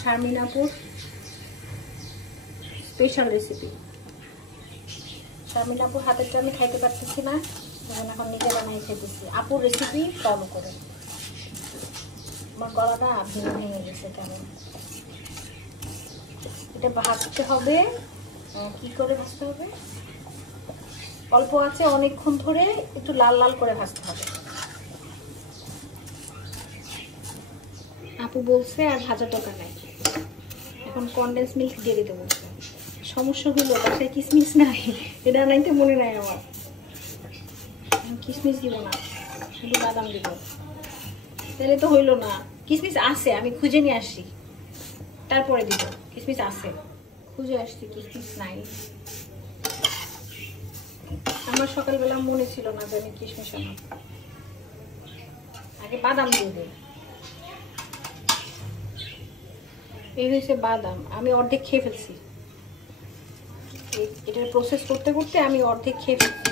শারমিন আপুর special recipe. Sharmin আপুর হাতেরটা আমি খাইতে পারতেছি না, এখন নিজে বানাই খেতেছি। আপুর রেসিপি ফলো করে। আমার গলাটা ভেঙে গেছে কেমন। এটা ভাজতে হবে। কি করে ভাজতে হবে? অল্প আছে অনেকক্ষণ ধরে একটু লাল লাল করে ভাজতে হবে। আপু বলছে আর ভাজা দরকার নাই, এখন কনডেন্স মিল্ক দিয়ে দিতে বলছে। সমস্যা হলো বাসায় কিসমিস নাই, এটা নাইতে মনে নাই আমার। কিসমিস দিব না, শুধু বাদাম দিব। তাহলে তো হইলো না। কিসমিস আছে, আমি খুঁজে নিয়ে আসি, তারপরে দিব। কিসমিস আছে, খুঁজে আসছি, কিসমিস নাই। আমার সকালবেলা মনে ছিল না যে আমি কিসমিস আনা। আগে বাদাম দিয়ে দেব। এই হয়েছে বাদাম, আমি অর্ধেক খেয়ে ফেলছি। এটার প্রসেস করতে করতে আমি অর্ধেক খেয়ে ফেলছি।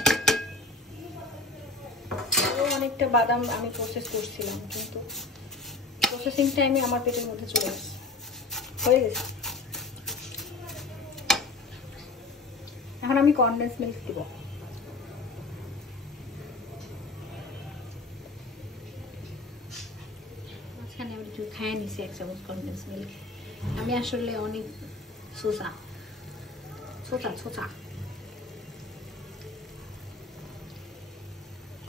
অনেকটা বাদাম আমি প্রসেস করছিলাম, কিন্তু প্রসেসিং টাইমে আমার পেটের মধ্যে চলে গেছে, হয়ে গেছে। এখন আমি কনডেন্স মিল্ক দিব। মাঝখানে আমি একটু খাইয়ে নিছি 1 চামচ কনডেন্স মিল্ক। আমি আসলে অনেক ছোচা।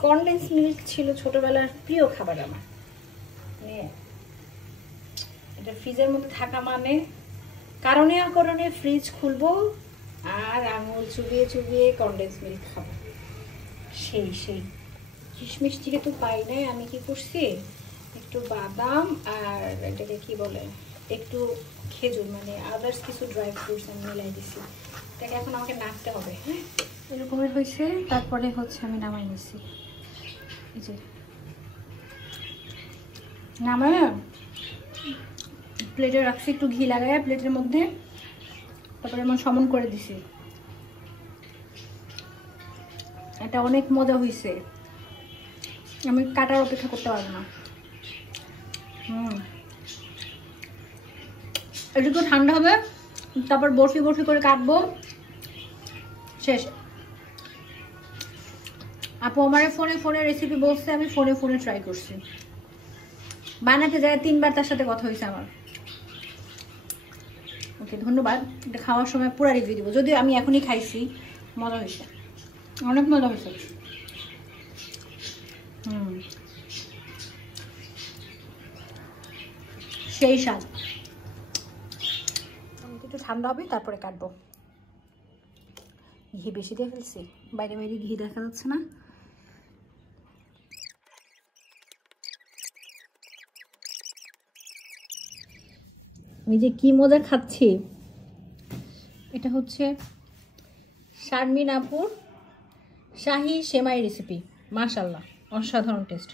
কনডেন্স মিল্ক ছিল ছোটবেলার প্রিয় খাবার আমার। মানে এটা ফ্রিজের মধ্যে থাকা মানে কারণে অকারণে ফ্রিজ খুলবো আর আঙুল চুবিয়ে চুবিয়ে কনডেন্স মিল্ক খাবো। সেই কিশমিশ যেহেতু পাই নাই, আমি কি করছি, একটু বাদাম আর এটাকে কি বলে, একটু খেজুর, মানে আদার্স কিছু ড্রাই ফ্রুটস আমি মিলাই দিছি। এটাকে এখন আমাকে নাড়তে হবে। হ্যাঁ, এরকমের হয়েছে। তারপরে হচ্ছে আমি নামাই নিছি। এই যে নামায় প্লেটে রাখছি, একটু ঘি লাগায় প্লেটের মধ্যে, তারপরে এমন সমন করে দিছি। এটা অনেক মজা হয়েছে, আমি কাটার অপেক্ষা করতে পারবো না। এটা তো ঠান্ডা হবে, তারপর বরফি বরফি করে কাটবো, শেষ। আপু আমার ফোনে রেসিপি বলছে, আমি ফোনে ট্রাই করছি বানাতে যায়। 3বার তার সাথে কথা হয়েছে আমার। ওকে, ধন্যবাদ। এটা খাওয়ার সময় পুরো রিভিউ দিব, যদিও আমি এখনই খাইছি। মজা হয়েছে, অনেক মজা হয়েছে। সেই স্বাদ। একটু ঠান্ডা হবে তারপরে কাটবো। ঘি বেশি দিয়ে ফেলছি, বাইরে ঘি দেখা যাচ্ছে না। আমি যে কি মজা খাচ্ছি। এটা হচ্ছে শারমিন আপুর শাহী সেমাই রেসিপি। মাশাআল্লাহ, অসাধারণ টেস্ট।